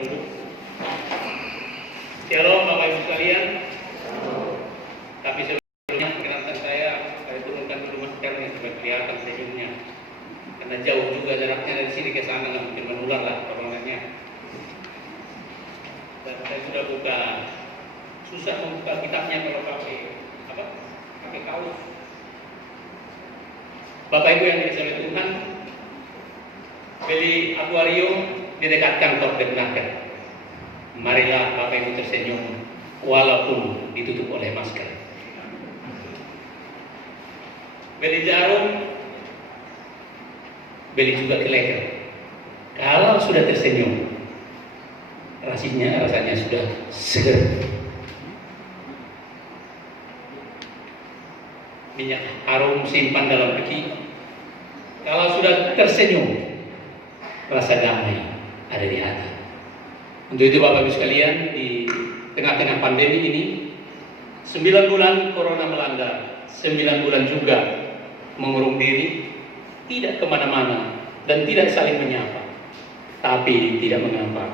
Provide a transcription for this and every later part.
duduk. Shalom Bapak Ibu sekalian. Tapi sebelumnya perkenalkan saya turunkan dulu masker nih supaya kelihatan senyumnya. Karena jauh juga jaraknya dari sini ke sana, nggak mungkin menular lah coronanya. Dan saya sudah buka, susah membuka kitabnya kalau pakai kaos. Bapak Ibu yang dikasihi oleh Tuhan, beli akuarium di dekat kantor Depnaker. Marilah Bapak Ibu tersenyum walaupun ditutup oleh masker. Beli jarum, beli juga keleker. Kalau sudah tersenyum, rasanya sudah seger. Minyak harum simpan dalam peti. Kalau sudah tersenyum, rasa damai ada di hati. Untuk itu Bapak Ibu sekalian, di tengah-tengah pandemi ini, 9 bulan corona melanda, 9 bulan juga mengurung diri, tidak kemana-mana dan tidak saling menyapa. Tapi tidak mengapa.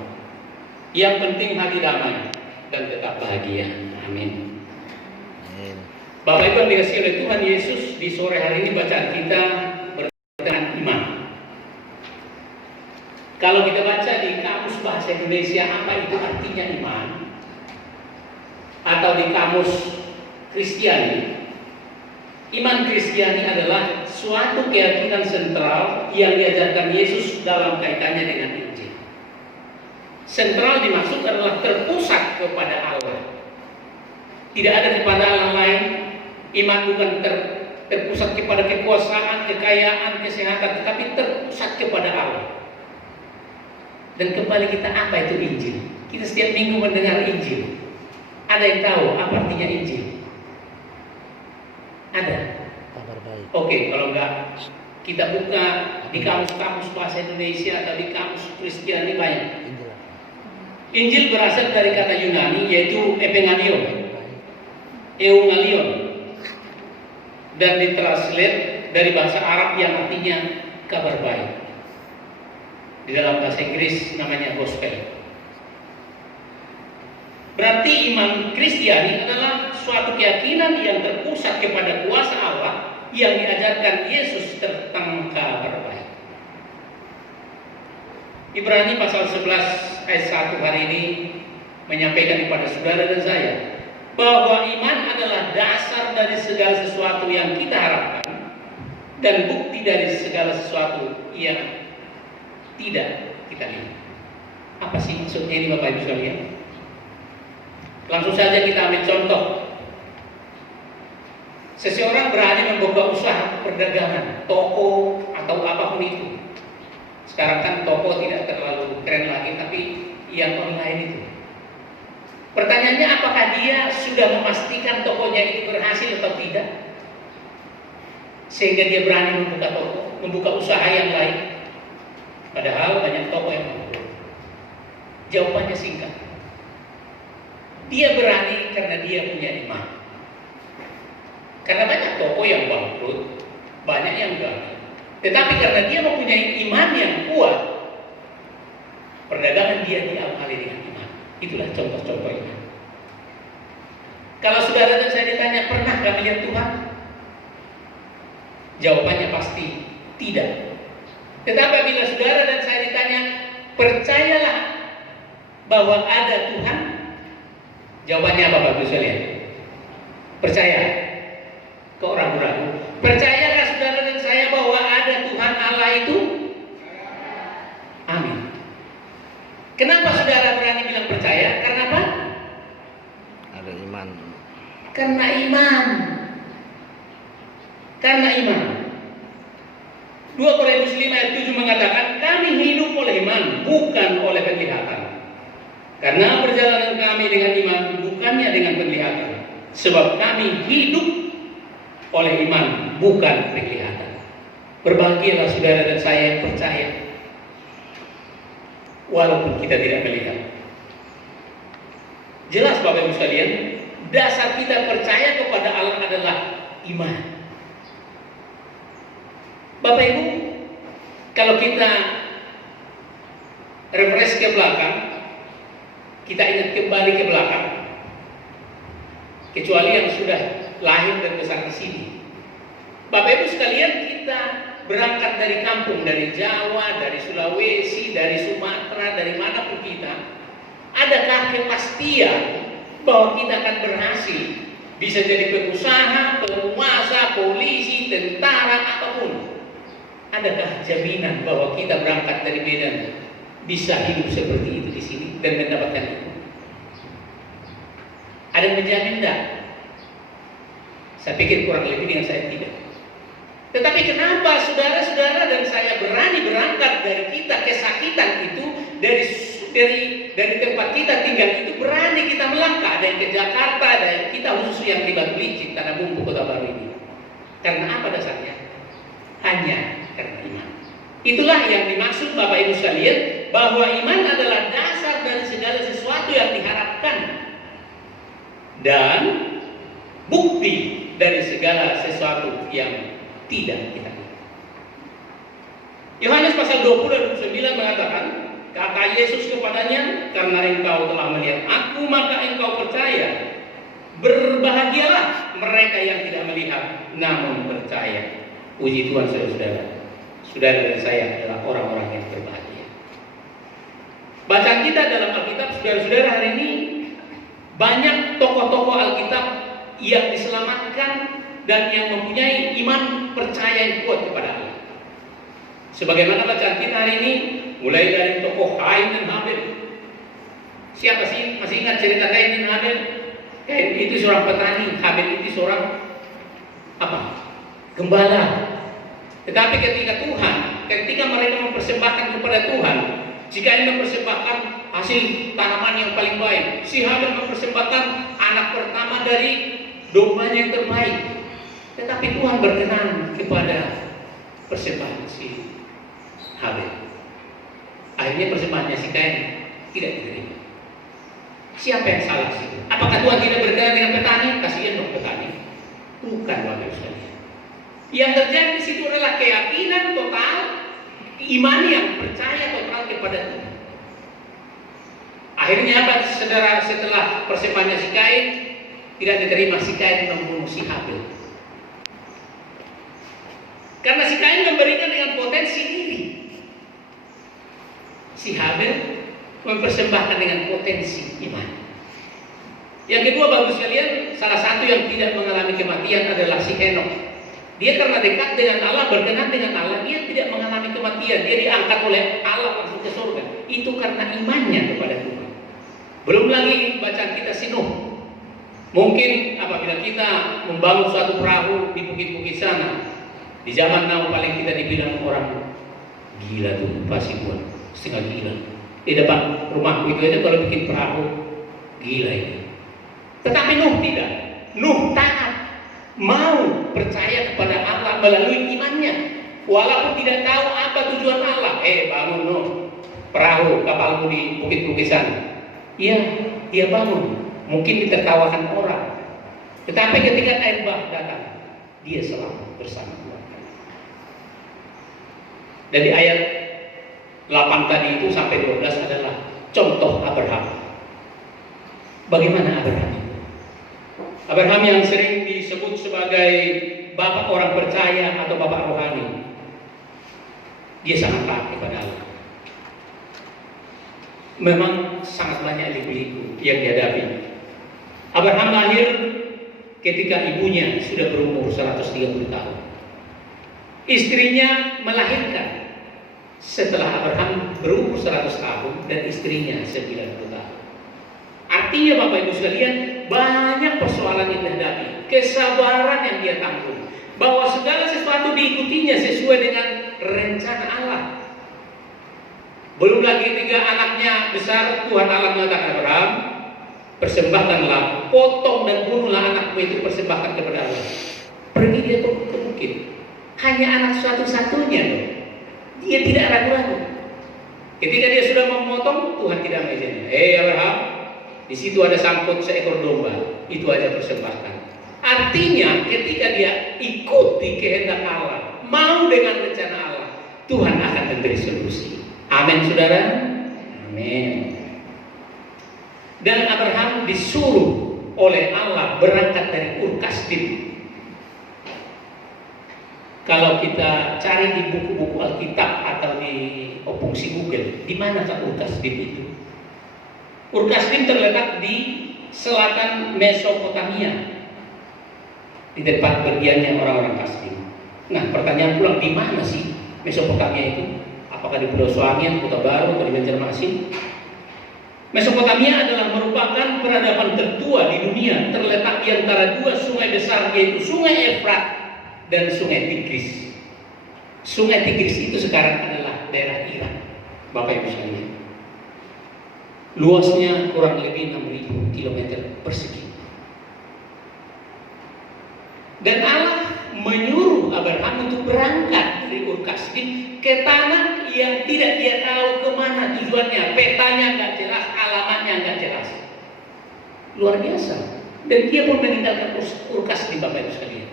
Yang penting hati damai dan tetap bahagia. Amin. Bapak Ibu yang dikasihi oleh Tuhan Yesus, di sore hari ini bacaan kita berkaitan iman. Kalau kita baca di kamus bahasa Indonesia apa itu artinya iman, atau di kamus Kristiani, iman Kristiani adalah suatu keyakinan sentral yang diajarkan Yesus dalam kaitannya dengan Injil. Sentral dimaksud adalah terpusat kepada Allah. Tidak ada kepada Allah lain. Iman bukan terpusat kepada kekuasaan, kekayaan, kesehatan, tetapi terpusat kepada Allah. Dan kembali kita, apa itu Injil? Kita setiap minggu mendengar Injil. Ada yang tahu apa artinya Injil? Ada? Kabar baik. Oke, kalau enggak, kita buka di kamus-kamus bahasa Indonesia atau di kamus Kristiani banyak. Injil berasal dari kata Yunani yaitu evangelion, euangelion, dan ditranslate dari bahasa Arab yang artinya kabar baik. Di dalam bahasa Inggris namanya gospel. Berarti iman Kristiani adalah suatu keyakinan yang terpusat kepada kuasa Allah yang diajarkan Yesus tentang kabar baik. Ibrani pasal 11 ayat 1 hari ini menyampaikan kepada saudara dan saya bahwa iman adalah dasar dari segala sesuatu yang kita harapkan dan bukti dari segala sesuatu yang tidak kita lihat. Apa sih maksudnya ini Bapak Ibu sekalian? Langsung saja kita ambil contoh. Seseorang berani membuka usaha perdagangan, toko atau apapun itu. Sekarang kan toko tidak terlalu keren lagi, tapi yang online itu. Pertanyaannya, apakah dia sudah memastikan tokonya itu berhasil atau tidak? Sehingga dia berani membuka toko, membuka usaha yang lain. Padahal banyak toko yang bangkrut. Jawabannya singkat. Dia berani karena dia punya iman. Karena banyak toko yang bangkrut, banyak yang gagal. Tetapi karena dia mempunyai iman yang kuat, perdagangan dia diawali dengan iman. Itulah contoh-contoh iman. Kalau saudara dan saya ditanya, pernahkah melihat Tuhan? Jawabannya pasti tidak. Tetapi bila saudara dan saya ditanya, percayalah bahwa ada Tuhan? Jawabannya apa Bapak Ibu sekalian? Percaya. Kok ragu-ragu? Percayalah saudara dan saya bahwa ada Tuhan Allah itu? Amin. Kenapa saudara berani bilang percaya? Karena apa? Ada iman. Karena iman. Karena iman. 2 Korintus 5 ayat 7 mengatakan, kami hidup oleh iman, bukan oleh penglihatan. Karena perjalanan kami dengan iman bukannya dengan penglihatan. Sebab kami hidup oleh iman, bukan penglihatan. Berbahagialah saudara dan saya yang percaya, walaupun kita tidak melihat. Jelas Bapak Ibu sekalian, dasar kita percaya kepada Allah adalah iman. Bapak Ibu, kalau kita refresh ke belakang, kita ingat kembali ke belakang. Kecuali yang sudah lahir dan besar di sini. Bapak Ibu sekalian, kita berangkat dari kampung, dari Jawa, dari Sulawesi, dari Sumatera, dari manapun kita, adakah kepastian bahwa kita akan berhasil? Bisa jadi pengusaha, penguasa, polisi, tentara, apapun. Adakah jaminan bahwa kita berangkat dari Medan bisa hidup seperti itu di sini dan mendapatkan itu? Ada yang menjamin enggak? Saya pikir kurang lebih dengan saya tidak. Tetapi kenapa saudara-saudara dan saya berani berangkat dari kita kesakitan itu, dari tempat kita tinggal itu, berani kita melangkah. Ada yang ke Jakarta, ada yang kita khusus yang di Batu Licin, Tanah Bumbu, Kota Baru ini. Karena apa dasarnya? Hanya karena iman. Itulah yang dimaksud Bapak Ibu sekalian, bahwa iman adalah dasar dari segala sesuatu yang diharapkan dan bukti dari segala sesuatu yang tidak kita lihat. Yohanes pasal 20 dan 29 mengatakan, kata Yesus kepadanya, karena engkau telah melihat aku, maka engkau percaya. Berbahagialah mereka yang tidak melihat namun percaya. Puji Tuhan saudara-saudara. Saudara dan saya adalah orang-orang yang berbahagia. Bacaan kita dalam Alkitab, saudara-saudara, hari ini banyak tokoh-tokoh Alkitab yang diselamatkan dan yang mempunyai iman percaya yang kuat kepada Allah. Sebagaimana bacaan kita hari ini, mulai dari tokoh Kain dan Habel. Siapa sih masih ingat cerita Kain dan Habel? Kain itu seorang petani, Habel itu seorang gembala. Tetapi ketika mereka mempersembahkan kepada Tuhan, jika ini mempersembahkan hasil tanaman yang paling baik, si Habel mempersembahkan anak pertama dari dombanya yang terbaik. Tetapi Tuhan berkenan kepada persembahan si Habel. Akhirnya persembahannya si Kain tidak diterima. Siapa yang salah sih? Apakah Tuhan tidak berkenan dengan petani? Kasihan dong petani. Bukan, Bapak Ibu sekalian. Yang terjadi di situ adalah keyakinan total, iman yang percaya total kepada Tuhan. Akhirnya apa, saudara? Setelah persembahannya si Kain tidak diterima, si Kain membunuh si Habel. Karena si Kain memberikan dengan potensi diri, si Habel mempersembahkan dengan potensi iman. Yang kedua, Bapak sekalian, salah satu yang tidak mengalami kematian adalah si Henokh. Dia karena dekat dengan Allah, berkenan dengan Allah, dia tidak mengalami kematian. Dia diangkat oleh Allah langsung ke surga. Itu karena imannya kepada Tuhan. Belum lagi bacaan kita si Nuh. Mungkin apabila kita membangun suatu perahu di bukit-bukit sana, di zaman now paling kita dibilang orang gila tuh, pasti buat setengah gila. Di depan rumahku itu aja kalau bikin perahu, gila ini. Tetapi Nuh tidak. Nuh taat, mau percaya kepada Allah melalui imannya, walaupun tidak tahu apa tujuan Allah. Bangun Nuh perahu kapalmu di bukit-bukit sana. Iya, dia bangun. Mungkin ditertawakan orang, tetapi ketika air bah datang, dia selamat bersama Tuhan. Dari ayat 8 tadi itu sampai 12 adalah contoh Abraham. Bagaimana Abraham? Abraham yang sering disebut sebagai bapak orang percaya atau bapak rohani. Dia sangat taat kepada Allah. Memang sangat banyak liku-liku yang dihadapi. Abraham lahir ketika ibunya sudah berumur 130 tahun. Istrinya melahirkan setelah Abraham berumur 100 tahun dan istrinya 90 tahun. Artinya Bapak Ibu sekalian, banyak persoalan yang dihadapi, kesabaran yang dia tanggung, bahwa segala sesuatu diikutinya sesuai dengan rencana Allah. Belum lagi ketika anaknya besar, Tuhan Allah mengatakan, Abraham, persembahkanlah, potong dan bunuhlah anakmu itu, persembahkan kepada Allah. Pergi dia ke bukit. Hanya anak satu-satunya loh. Dia tidak ragu-ragu. Ketika dia sudah memotong, Tuhan tidak mengizinkan. Abraham, di situ ada sangkut seekor domba, itu aja persembahkan. Artinya ketika dia ikuti kehendak Allah, mau dengan rencana Allah, Tuhan akan memberi solusi. Amin, saudara. Amin. Dan Abraham disuruh oleh Allah berangkat dari Ur Kasdim. Kalau kita cari di buku-buku Alkitab atau di fungsi Google, di manakah Ur Kasdim itu? Ur Kasdim terletak di selatan Mesopotamia, di tempat pergiannya orang-orang Kasdim. Nah, pertanyaan pulang, di mana sih Mesopotamia itu? Apakah di Pulau Suamian, Kota Baru, atau di Banjarmasin? Mesopotamia adalah merupakan peradaban tertua di dunia, terletak di antara dua sungai besar, yaitu Sungai Efrat dan Sungai Tigris. Sungai Tigris itu sekarang adalah daerah Irak, Bapak Ibu sekalian. Luasnya kurang lebih 6.000 km persegi. Dan Allah menyuruh Abraham untuk berangkat dari Ur Kasdim ke tanah yang tidak dia tahu kemana tujuannya. Petanya nggak jelas, alamatnya nggak jelas. Luar biasa. Dan dia pun meninggalkan Ur Kasdim, Bapak Ibu sekalian.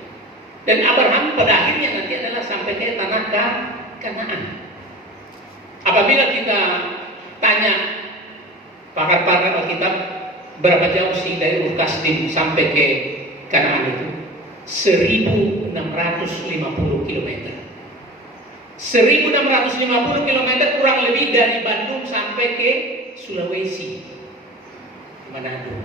Dan Abraham pada akhirnya nanti adalah sampai ke tanah Kanaan. Apabila kita tanya pakar-pakar Alkitab, berapa jauh sih dari Ur Kasdim sampai ke Kanaan itu? 1650 km. 1650 km kurang lebih dari Bandung sampai ke Sulawesi, Manado.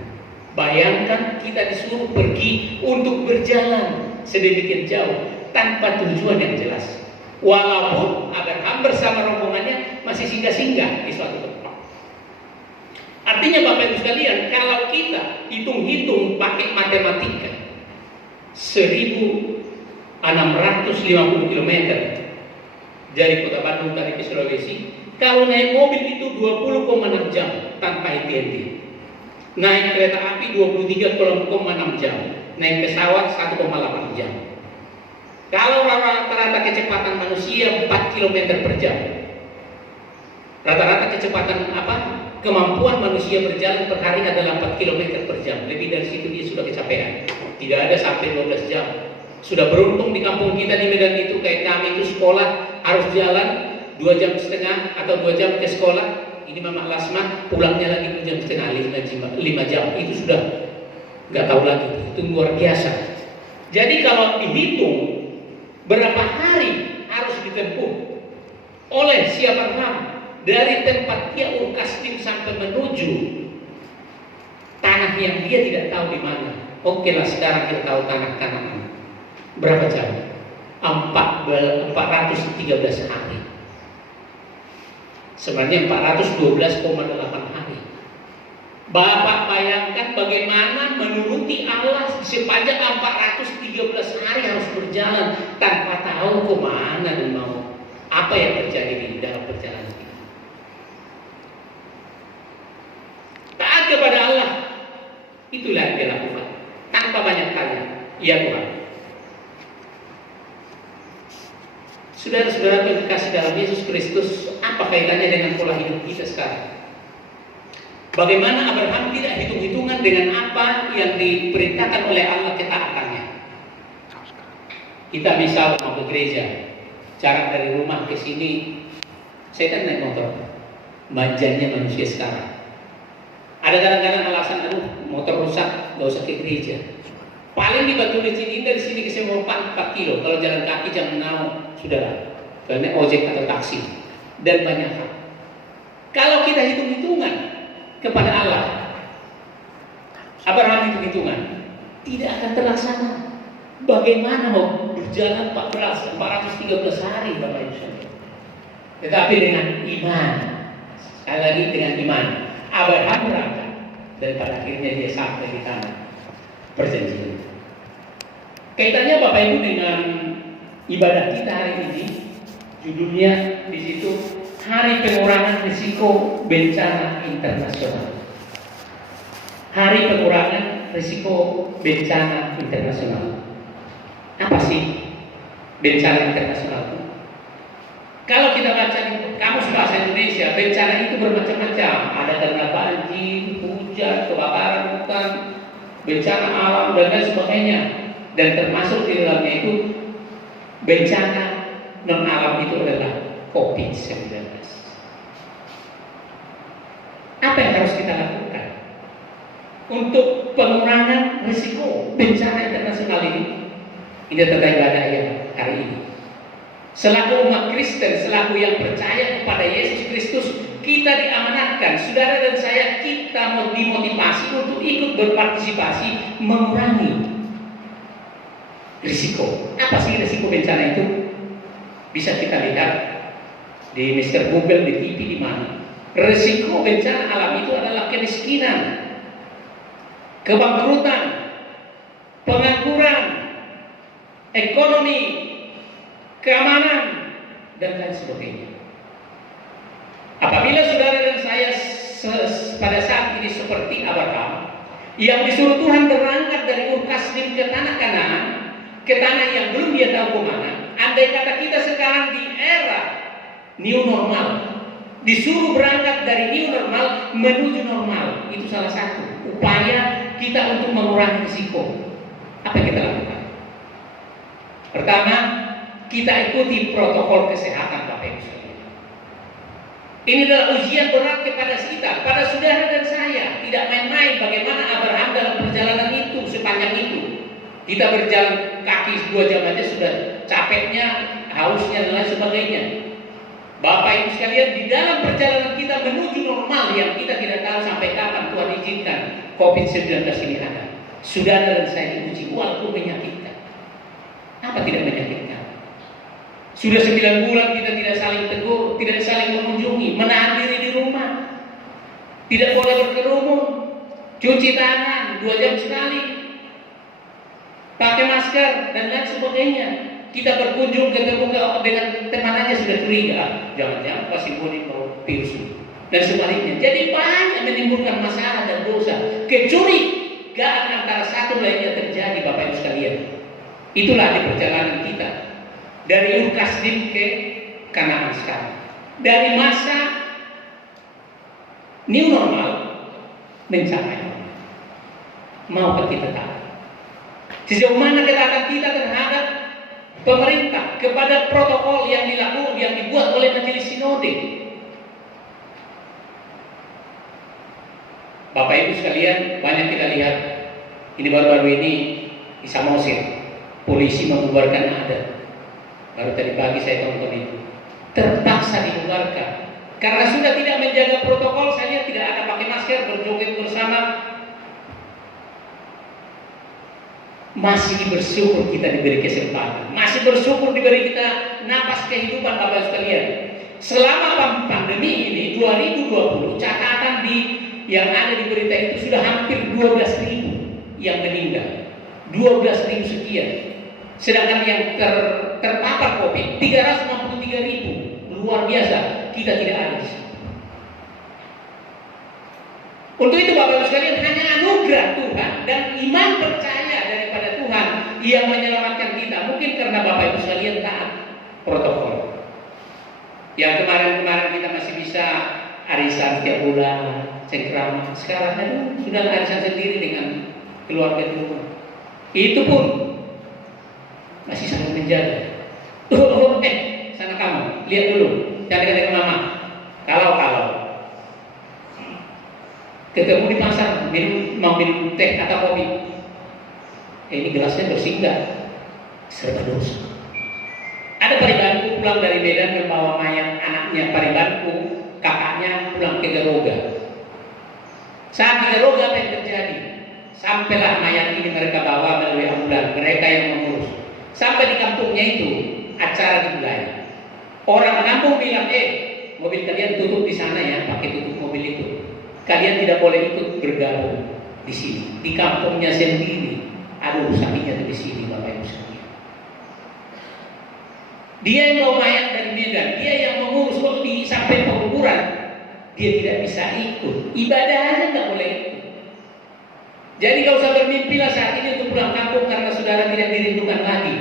Bayangkan kita disuruh pergi untuk berjalan sedemikian jauh tanpa tujuan yang jelas. Walaupun Abraham bersama rombongannya masih singgah-singgah di suatu tempat. Artinya Bapak Ibu sekalian, kalau kita hitung-hitung pakai matematika, 1650 km dari Kota Bandung tadi ke Sulawesi, kalau naik mobil itu 20,6 jam tanpa henti-henti. Naik kereta api 23,6 jam, naik pesawat 1,8 jam. Kalau rata-rata kecepatan manusia 4 km per jam. Rata-rata kecepatan kemampuan manusia berjalan per hari adalah 4 km per jam. Lebih dari situ dia sudah kecapean. Tidak ada sampai 12 jam. Sudah beruntung di kampung kita di Medan itu, kayak kami itu sekolah harus jalan 2,5 jam atau 2 jam ke sekolah. Ini Mama Lasma pulangnya lagi 2,5 jam, 5 jam. Itu sudah nggak tahu lagi. Itu luar biasa. Jadi kalau dihitung berapa hari harus ditempuh oleh si Abraham dari tempat dia Ur Kasdim sampai menuju tanah yang dia tidak tahu di mana. Oke lah, sekarang kita tahu tanah Kanaan. Berapa jam? 413 hari. Sebenarnya 412,8 hari. Bapak bayangkan bagaimana menuruti Allah sepanjang 413 hari harus berjalan tanpa tahu kemana dan mau apa yang terjadi di dalam perjalanan kita. Taat kepada Allah, itulah yang dia lakukan tanpa banyak tanya. Ya Tuhan. Saudara-saudara terkasih dalam Yesus Kristus, apa kaitannya dengan pola hidup kita sekarang? Bagaimana Abraham tidak hitung-hitungan dengan apa yang diperintahkan oleh Allah ketaatannya? Kita misal mau ke gereja, jarak dari rumah ke sini, saya kan naik motor. Manjanya manusia sekarang. Ada kadang-kadang alasan, motor rusak, gak usah ke gereja. Paling di Batu Licin dari sini ke Semopan 4 kilo. Kalau jalan kaki jam 6 sudah naik ojek atau taksi dan banyak hal. Kalau kita hitung-hitungan kepada Allah, Abraham hitung-hitungan tidak akan terlaksana. Bagaimana mau berjalan 413 hari Bapak Ibu sekalian? Tetapi dengan iman, sekali lagi dengan iman, Abraham berangkat dan pada akhirnya dia sampai di tanah perjanjian. Kaitannya Bapak Ibu dengan ibadah kita hari ini, judulnya di situ Hari Pengurangan Risiko Bencana Internasional. Hari Pengurangan Risiko Bencana Internasional. Apa sih bencana internasional itu? Kalau kita baca di kamus bahasa Indonesia, bencana itu bermacam-macam. Ada karena banjir, hujan, kebakaran hutan, bencana alam dan lain sebagainya. Dan termasuk di dalamnya itu bencana non alam itu adalah COVID-19. Apa yang harus kita lakukan? untuk pengurangan risiko bencana internasional ini. Ini tentang ibadah yang hari ini. Selaku umat Kristen, selaku yang percaya kepada Yesus Kristus, kita diamanatkan, saudara dan saya, kita mau dimotivasi untuk ikut berpartisipasi mengurangi risiko. Apa sih risiko bencana itu? Bisa kita lihat di Mr. Google, di TV, di mana. Risiko bencana alam itu adalah kemiskinan, kebangkrutan, pengangguran, ekonomi, keamanan, dan lain sebagainya. Apabila saudara dan saya pada saat ini seperti Abraham yang disuruh Tuhan berangkat dari Ur Kasdim ke tanah Kanaan, ke tanah yang belum dia tahu kemana, andai kata kita sekarang di era new normal, disuruh berangkat dari new normal menuju normal, itu salah satu upaya kita untuk mengurangi risiko. Apa yang kita lakukan? Pertama, kita ikuti protokol kesehatan, Bapak Ibu sekalian. Ini adalah ujian berat kepada kita, pada saudara dan saya. Tidak main-main bagaimana Abraham dalam perjalanan itu, sepanjang itu. Kita berjalan kaki 2 jam aja sudah capeknya, hausnya dan lain sebagainya. Bapak Ibu sekalian, di dalam perjalanan kita menuju normal yang kita tidak tahu sampai kapan Tuhan izinkan COVID-19 ini ada. Saudara dan saya diuji walaupun menyakitkan. Apa tidak menyakitkan? Sudah 9 bulan kita tidak saling tegur, tidak saling mengunjungi, menahan diri di rumah, tidak boleh berkerumun, cuci tangan 2 jam sekali, pakai masker dan lain sebagainya. Kita berkunjung ketemu dengan teman aja sudah curiga, jangan-jangan pasti boleh bawa virus ini dan sebaliknya. Jadi banyak menimbulkan masalah dan dosa, kecurigaan antara satu lainnya terjadi, Bapak Ibu sekalian. Itulah di perjalanan kita dari Ur Kasdim ke Kanaan sekarang. Dari masa new normal mencapai normal. Maukah kita tahu sejauh mana ketaatan kita terhadap pemerintah, kepada protokol yang dilakukan, yang dibuat oleh Majelis Sinode? Bapak Ibu sekalian, banyak kita lihat ini baru-baru ini di Samosir, polisi membubarkan adat. Baru tadi pagi saya tonton itu, terpaksa dibubarkan karena sudah tidak menjaga protokol. Saya lihat tidak ada pakai masker, berjoget bersama. Masih bersyukur kita diberi kesempatan, masih bersyukur diberi kita napas kehidupan, Bapak sekalian. Selama pandemi ini 2020, catatan yang ada di berita itu sudah hampir 12.000 yang meninggal, 12.000 sekian. Sedangkan yang terpapar COVID 363.000, luar biasa. Kita tidak ada di sini. Untuk itu Bapak Ibu sekalian, hanya anugerah Tuhan dan iman percaya daripada Tuhan yang menyelamatkan kita. Mungkin karena Bapak Ibu sekalian taat protokol. Yang kemarin-kemarin kita masih bisa arisan setiap bulan, cengkrama. Sekarang sudah arisan sendiri dengan keluarga di rumah. Itu pun masih sangat menjaga. Sana kamu, lihat dulu, jangan dekat-dekat mama. Kalau ketemu di pasar, mau minum teh atau kopi, ini gelasnya bersih enggak? Serba dosa. Ada paribanku pulang dari Medan membawa mayat anaknya, paribanku kakaknya pulang ke Garoga. Saat di Garoga apa yang terjadi? Sampailah mayat ini mereka bawa melalui ambulan, mereka yang mengurus. Sampai di kampungnya itu acara dimulai. Orang kampung bilang, mobil kalian tutup di sana ya, pakai tutup mobil itu. Kalian tidak boleh ikut bergabung di sini, di kampungnya sendiri. Aduh, sakitnya di sini, Bapak Ibu sekalian. Dia yang bawa mayat dari Medan, dia yang mengurus kok sampai penguburan, dia tidak bisa ikut. Ibadah aja nggak boleh ikut. Jadi gak usah bermimpilah saat ini untuk pulang kampung karena saudara tidak dirindukan lagi.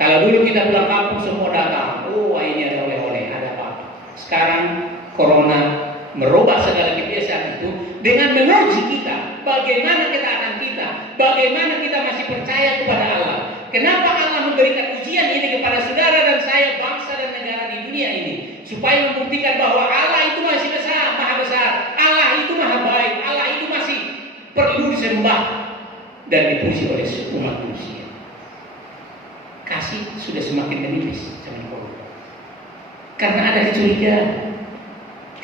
Kalau dulu kita pulang kampung semua datang, ini ada oleh-oleh, ada apa? Sekarang Corona merubah segala kebiasaan itu dengan menguji kita, bagaimana ketaatan kita, bagaimana kita masih percaya kepada Allah. Kenapa Allah memberikan ujian ini kepada saudara dan saya, bangsa dan negara di dunia ini, supaya membuktikan bahwa Allah itu masih besar, maha besar, Allah itu maha baik, Allah itu masih perlu disembah dan dipuji oleh umat manusia. Kasih sudah semakin menipis zaman corona. Karena ada kecurigaan,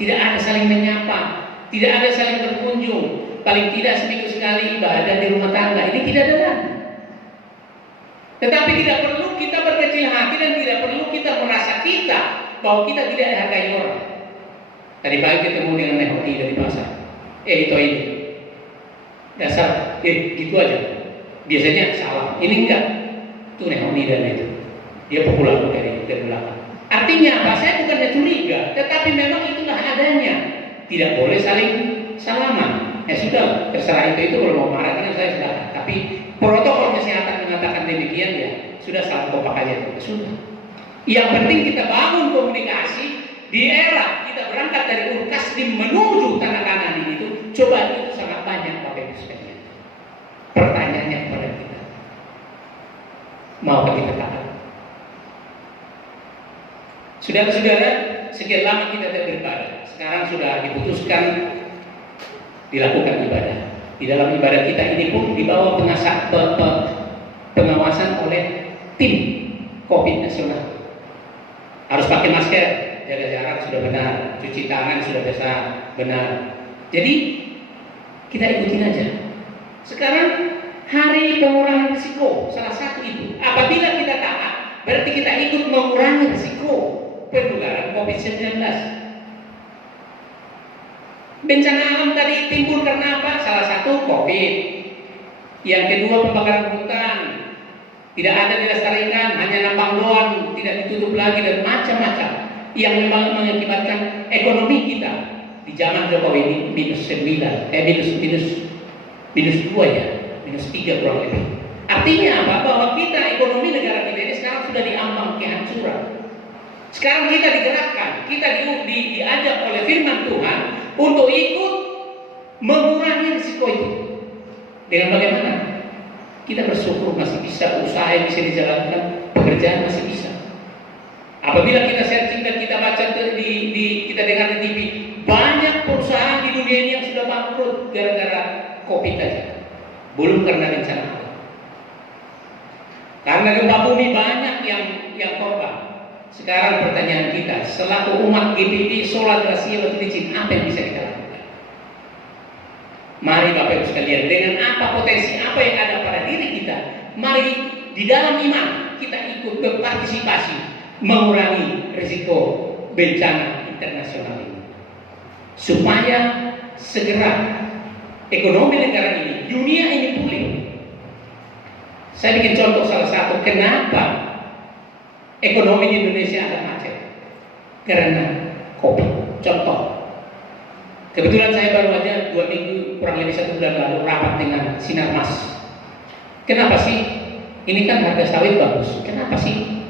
tidak ada saling menyapa, tidak ada saling berkunjung, paling tidak seminggu sekali ibadah di rumah tangga. Ini tidak ada lagi. Tetapi tidak perlu kita berkecil hati dan tidak perlu kita merasa kita bahwa kita tidak dihargai orang. Tadi pagi ketemu dengan Nehoni dari pasar. Itu ini. Dasar, gitu aja. Biasanya salah. Ini enggak. Itu Nehoni dan itu. Dia pukulan dari belakang. Artinya apa? Saya bukannya curiga, tetapi memang itulah adanya. Tidak boleh saling salaman. Sudah, terserah itu kalau mau marah kan saya sudah. Tapi protokol kesehatan mengatakan demikian ya sudah, salah kompak aja. Sudah. Yang penting kita bangun komunikasi di era kita berangkat dari Urkasdim menuju tanah kanan itu. Coba itu sangat banyak Bapak Ibu sekalian. Pertanyaannya kepada kita, maukah kita taat? Saudara-saudara, sekian lama kita tidak beribadah. Sekarang sudah diputuskan dilakukan ibadah. Di dalam ibadah kita ini pun di bawah pengawasan oleh tim COVID nasional. Harus pakai masker, jaga jarak sudah benar, cuci tangan sudah bisa benar. Jadi kita ikutin aja. Sekarang hari pengurangan risiko salah satu itu. Apabila kita taat, berarti kita ikut mengurangi risiko penularan COVID-19. Bencana alam tadi timbul karena apa? Salah satu COVID. Yang kedua pembakaran hutan. Tidak ada dilestarikan, hanya nambang doang, tidak ditutup lagi dan macam-macam. Yang memang mengakibatkan ekonomi kita di zaman Jokowi ini minus 2 ya, minus 3 kurang lebih. Artinya apa? Bahwa kita ekonomi negara kita ini sekarang sudah diambang kehancuran. Sekarang kita digerakkan, kita diajak oleh firman Tuhan untuk ikut mengurangi risiko itu. Dengan bagaimana? Kita bersyukur masih bisa, usaha yang bisa dijalankan, pekerjaan masih bisa. Apabila kita searching dan kita baca kita dengar di TV, banyak perusahaan di dunia ini yang sudah bangkrut gara-gara COVID aja. Belum karena bencana alam. Karena gempa bumi banyak yang korban. Sekarang pertanyaan kita, selaku umat GPP Sola Gracia Batu Licin, apa yang bisa kita lakukan? Mari Bapak Ibu sekalian, dengan apa potensi apa yang ada pada diri kita, mari di dalam iman kita ikut berpartisipasi mengurangi risiko bencana internasional ini, supaya segera ekonomi negara ini, dunia ini pulih. Saya bikin contoh salah satu kenapa ekonomi di Indonesia agak macet, karena COVID. Contoh, kebetulan saya baru aja 2 minggu, kurang lebih 1 bulan lalu rapat dengan Sinarmas. Kenapa sih? Ini kan harga sawit bagus. Kenapa sih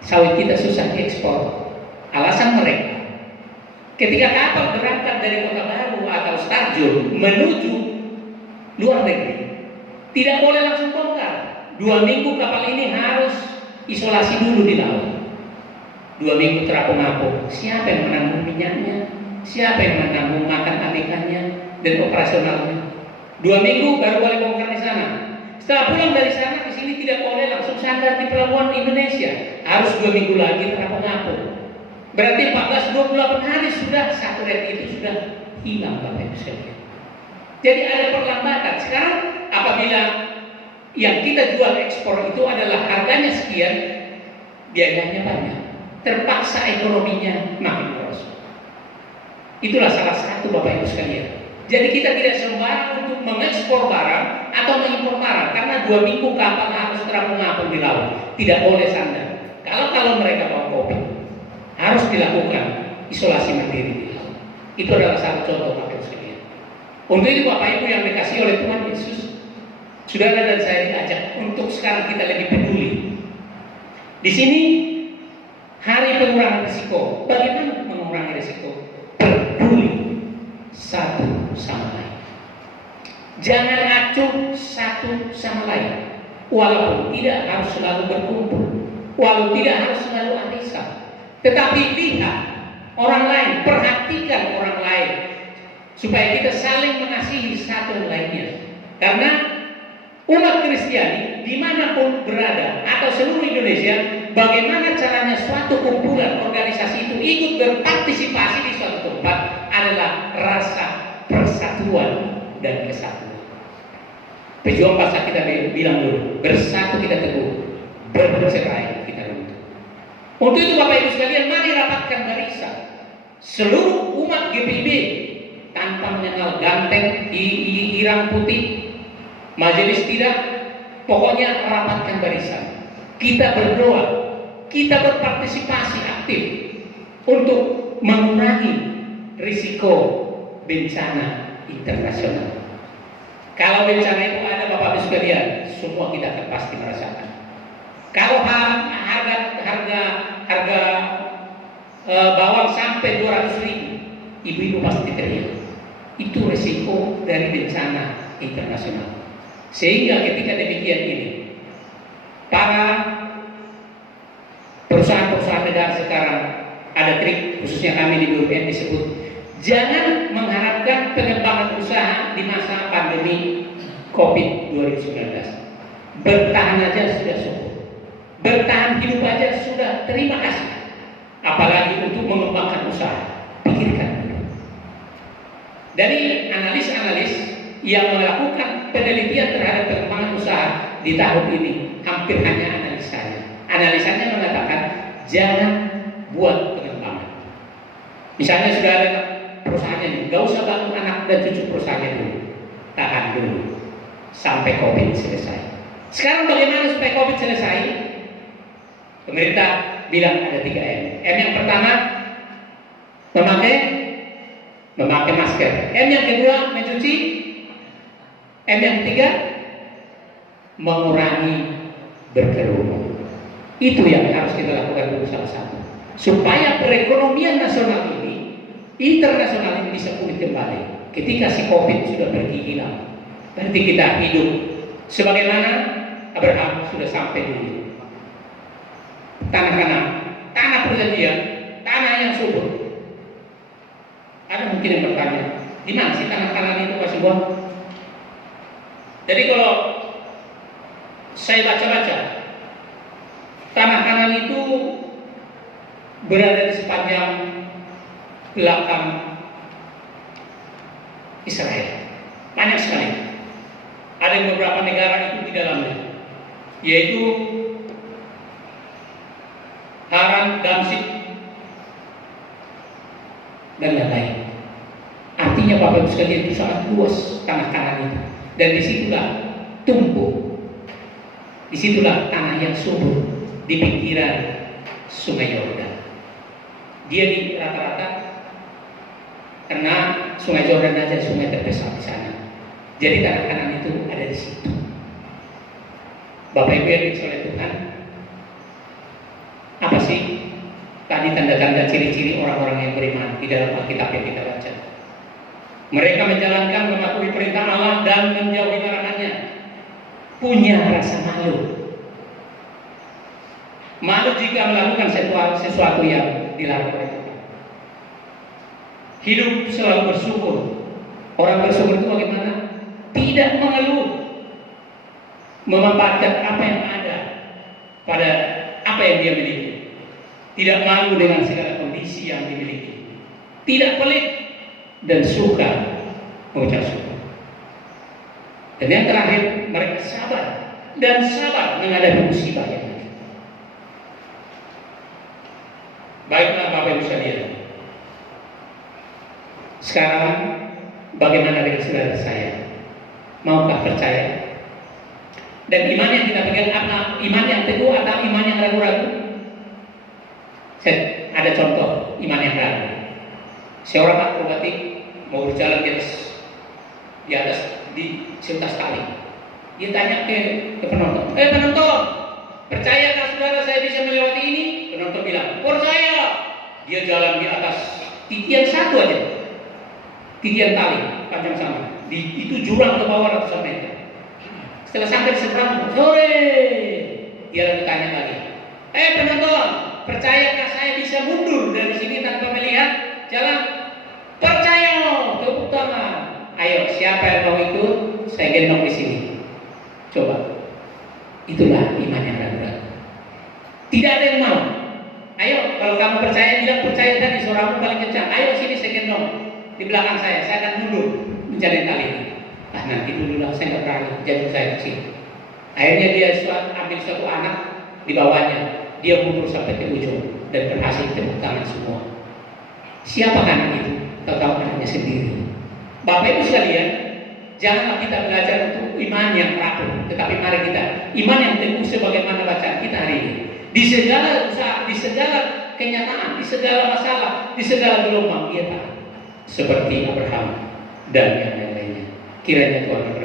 sawit kita susah diekspor? Alasan mereka, ketika kapal berangkat dari Kota Baru atau Starjo menuju luar negeri, tidak boleh langsung bongkar. 2 minggu kapal ini harus isolasi dulu di laut. 2 minggu terapung-apung. Siapa yang menanggung minyaknya? Siapa yang menanggung makan adekannya dan operasionalnya? 2 minggu baru boleh bongkar di sana. Setelah pulang dari sana ke sini tidak boleh langsung sandar di pelabuhan Indonesia. Harus 2 minggu lagi terapung-apung. Berarti 14-28 hari sudah satu red itu sudah hilang Bapak Ibu sekalian. Jadi ada perlambatan. Sekarang apabila yang kita jual ekspor itu adalah harganya sekian, biayanya banyak, terpaksa ekonominya makin merosot. Itulah salah satu Bapak Ibu sekalian. Jadi kita tidak sembarang untuk mengekspor barang atau mengimpor barang, karena 2 minggu kapal harus terapung-apung di laut, tidak boleh sandar. Kalau mereka bawa kopi, harus dilakukan isolasi mandiri di laut. Itu adalah satu contoh Bapak Ibu sekalian. Untuk itu Bapak Ibu yang dikasih oleh Tuhan Yesus, saudara dan saya diajak untuk sekarang kita lebih peduli. Di sini hari pengurangan risiko. Bagaimana mengurangi risiko? Peduli satu sama lain. Jangan acuh satu sama lain. Walaupun tidak harus selalu berkumpul, walaupun tidak harus selalu arisan, tetapi lihat orang lain, perhatikan orang lain. supaya kita saling mengasihi satu lainnya. Karena umat Kristiani dimanapun berada atau seluruh Indonesia, bagaimana caranya suatu kumpulan organisasi itu ikut berpartisipasi di suatu tempat adalah rasa persatuan dan kesatuan. Pejuang pasar kita bilang dulu, bersatu kita teguh, bercerai kita runtuh. Untuk itu Bapak Ibu sekalian, mari rapatkan barisan seluruh umat GPIB tanpa mengenal ganteng, irang putih, majelis tidak, pokoknya rapatkan barisan. Kita berdoa, kita berpartisipasi aktif untuk mengurangi risiko bencana internasional. Kalau bencana itu ada Bapak Ibu sekalian, semua kita akan pasti merasakan. Kalau harga bawang sampai 200.000, ibu-ibu pasti teriak. Itu risiko dari bencana internasional. Sehingga ketika demikian ini, para perusahaan-perusahaan negara sekarang ada trik, khususnya kami di BUMN disebut, jangan mengharapkan pengembangan usaha di masa pandemi COVID 2019. Bertahan aja sudah syukur, bertahan hidup aja sudah terima kasih. Apalagi untuk mengembangkan usaha, pikirkan dulu. Dari analis-analis yang melakukan penelitian terhadap pengembangan usaha di tahun ini, hampir hanya analisanya. Analisanya mengatakan jangan buat pengembangan. Misalnya sudah ada perusahaannya nih, gak usah bangun anak dan cucu perusahaannya dulu, tahan dulu sampai COVID selesai. Sekarang bagaimana supaya COVID selesai? Pemerintah bilang ada 3M. M yang pertama memakai masker. M yang kedua mencuci. M yang ketiga mengurangi berkerumun. Itu yang harus kita lakukan dulu salah satu, supaya perekonomian nasional ini, internasional ini bisa pulih kembali. Ketika si COVID sudah pergi hilang, berarti kita hidup sebagaimana Abraham sudah sampai dulu. Tanah perjanjian, tanah yang subur. Ada mungkin yang bertanya, di mana sih tanah kanan itu Pak Simon? Jadi kalau saya baca-baca, tanah kanan itu berada di sepanjang belakang Israel. Banyak sekali. Ada beberapa negara itu di dalamnya, yaitu Haran, Damsyik, dan lain-lain. Artinya Bapak Ibu sekalian, itu sangat luas tanah kanan itu. Dan disitulah tumbuh, disitulah tanah yang subur di pinggiran Sungai Yordan. Dia di rata-rata karena Sungai Yordan aja sungai terbesar di sana. Jadi tanah kanan itu ada di situ. Bapak Ibu yang dikasihi oleh Tuhan, apa sih tadi tanda-tanda ciri-ciri orang-orang yang beriman di dalam Alkitab yang kita baca? Mereka menjalankan, mematuhi perintah Allah dan menjauhi larangannya. Punya rasa malu. Malu jika melakukan sesuatu yang dilarang oleh Tuhan. Hidup selalu bersyukur. Orang bersyukur itu bagaimana? Tidak mengeluh, memanfaatkan apa yang ada pada apa yang dia miliki. Tidak malu dengan segala kondisi yang dimiliki. Tidak pelit dan suka mengucap syukur. Dan yang terakhir, mereka sabar dan sabar menghadapi musibah yang ada. Baiklah Bapak Ibu sekalian. Sekarang bagaimana dengan saudara saya? Maukah percaya? Dan iman yang kita pegang, apa iman yang teguh atau iman yang ragu-ragu? Ada contoh iman yang ragu. Seorang akrobatik mau berjalan di atas tali. Dia tanya ke penonton, penonton, percayakah saudara saya bisa melewati ini? Penonton bilang, percaya. Dia jalan di atas titian satu aja, titian tali panjang sama. Itu jurang ke bawah ratusan meter. Setelah sampai seberang, sore, dia lagi tanya lagi, penonton, percayakah saya bisa mundur dari sini tanpa melihat jalan? Percaya, tepuk utama. Ayo, siapa yang mau ikut? Saya gendong di sini. Coba. Itulah iman yang ragu-ragu. Tidak ada yang mau. Ayo, kalau kamu percaya, bilang percaya tadi, suaramu paling kencang. Ayo sini saya gendong di belakang saya akan mundur menjalin tali ini. Ah, nanti dulu lah, saya nggak berani, jantung saya kecil. Akhirnya dia ambil satu anak di bawahnya, dia mundur sampai ke ujung dan berhasil tepuk tangan semua. Siapa anak itu? Tahu anaknya sendiri. Bapak Ibu sekalian, janganlah kita belajar untuk iman yang rapuh, tetapi mari kita iman yang teguh sebagaimana bacaan kita hari ini. Di segala usaha, di segala kenyataan, di segala masalah, di segala gelombang, dia taat seperti Abraham dan yang lainnya. Kiranya Tuhan